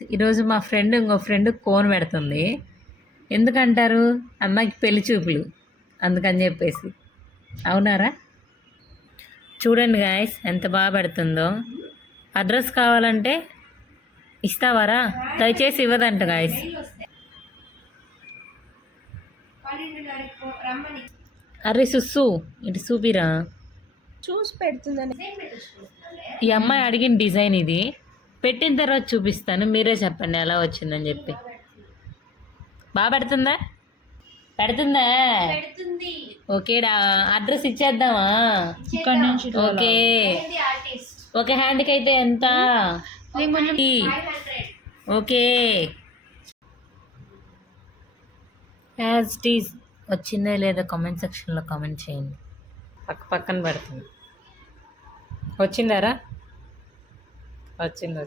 ఈరోజు మా ఫ్రెండ్ ఇంకో ఫ్రెండ్ కోన్ పెడుతుంది. ఎందుకంటారు? అమ్మాయికి పెళ్లి చూపులు అందుకని చెప్పేసి. అవునారా? చూడండి గాయస్ ఎంత బాగా పెడుతుందో. అడ్రస్ కావాలంటే ఇస్తావారా? దయచేసి ఇవ్వదంట గాయస్. అరే సుస్సు ఇటు చూపిరా. చూసి పెడుతుందని ఈ అమ్మాయి అడిగిన డిజైన్ ఇది. పెట్టిన తర్వాత చూపిస్తాను, మీరే చెప్పండి ఎలా వచ్చిందని చెప్పి. బాగా పెడుతుందా? పెడుతుందా? ఓకేడా, అడ్రస్ ఇచ్చేద్దామా? ఇక్కడ నుంచి ఓకే. ఒక హ్యాండ్కి అయితే ఎంత? ఓకే. యాజ్ ఇట్ ఈజ్ వచ్చిందా లేదా కామెంట్ సెక్షన్లో కామెంట్ చేయండి. పక్కన పెడుతుంది. వచ్చిందారా? వచ్చింది.